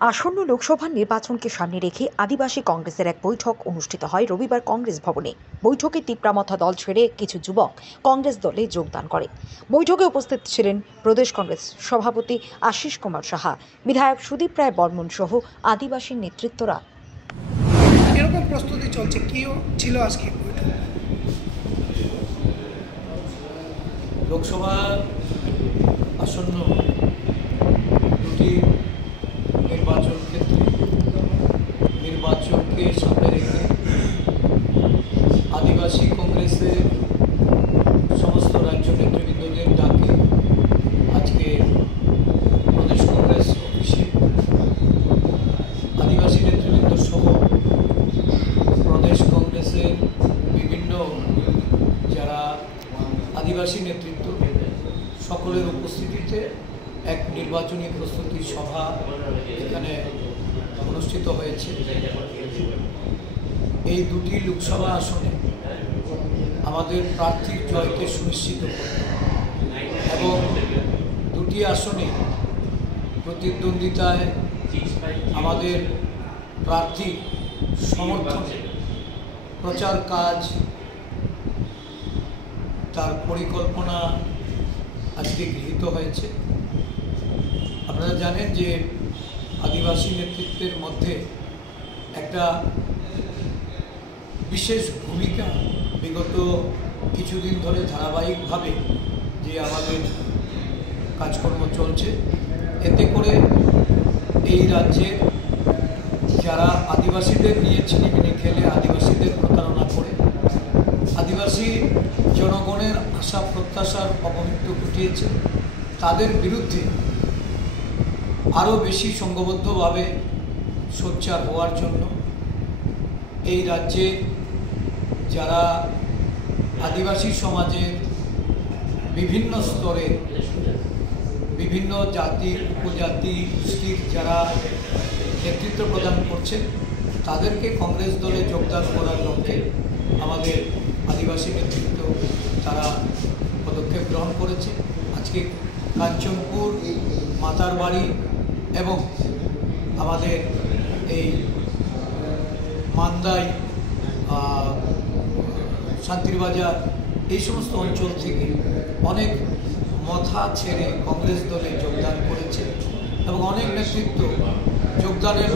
আসন্ন লোকসভা নির্বাচনকে সামনে রেখে আদিবাসী কংগ্রেসের এক বৈঠক অনুষ্ঠিত হয় রবিবার কংগ্রেস ভবনে। বৈঠকে তিপ্রামথা দল ছেড়ে কিছু যুবক কংগ্রেস দলে যোগদান করে। বৈঠকে উপস্থিত ছিলেন প্রদেশ কংগ্রেস সভাপতি আশিস কুমার সাহা, বিধায়ক সুদীপ রায় বর্মন সহ আদিবাসী নেতৃত্বরা। এরকম প্রস্তুতি চলছে, কি ছিল আজকে বৈঠক? লোকসভা আসন্ন দুটি নির্বাচন ক্ষেত্রে নির্বাচনকে সামনে রেখে আদিবাসী কংগ্রেসের সমস্ত রাজ্য নেতৃবৃন্দদের ডাকে আজকে প্রদেশ কংগ্রেস অফিসে আদিবাসী নেতৃবৃন্দ সহ প্রদেশ কংগ্রেসের বিভিন্ন যারা আদিবাসী নেতৃত্ব সকলের উপস্থিতিতে এক নির্বাচনী প্রস্তুতি সভা এখানে অনুষ্ঠিত হয়েছে। এই দুটি লোকসভা আসনে আমাদের প্রার্থীর জয়কে সুনিশ্চিত করতে এবং দুটি আসনে প্রতিদ্বন্দ্বিতায় আমাদের প্রার্থী সমর্থনে প্রচার কাজ, তার পরিকল্পনা আজকে গৃহীত হয়েছে। আপনারা জানেন যে আদিবাসী নেতৃত্বের মধ্যে একটা বিশেষ ভূমিকা বিগত কিছুদিন ধরে ধারাবাহিকভাবে যে আমাদের কাজকর্ম চলছে, এতে করে এই রাজ্যে যারা আদিবাসীদের নিয়ে ছিনিমিনি খেলে, আদিবাসীদের প্রতারণা করে আদিবাসী জনগণের আশা প্রত্যাশার অবমৃত্যু ঘটিয়েছে, তাদের বিরুদ্ধে আরও বেশি সংঘবদ্ধভাবে সোচ্চার হওয়ার জন্য এই রাজ্যে যারা আদিবাসী সমাজের বিভিন্ন স্তরে বিভিন্ন জাতি উপজাতি গোষ্ঠীর যারা নেতৃত্ব প্রদান করছেন, তাদেরকে কংগ্রেস দলে যোগদান করার লক্ষ্যে আমাদের আদিবাসী নেতৃত্ব তারা পদক্ষেপ গ্রহণ করেছে। আজকে কাঞ্চনপুর, মাতারবাড়ি এবং আমাদের এই মান্দাই, শান্তিরবাজার, এই সমস্ত অঞ্চল থেকে অনেক মথা ছেড়ে কংগ্রেস দলে যোগদান করেছে এবং অনেক নেতৃত্ব যোগদানের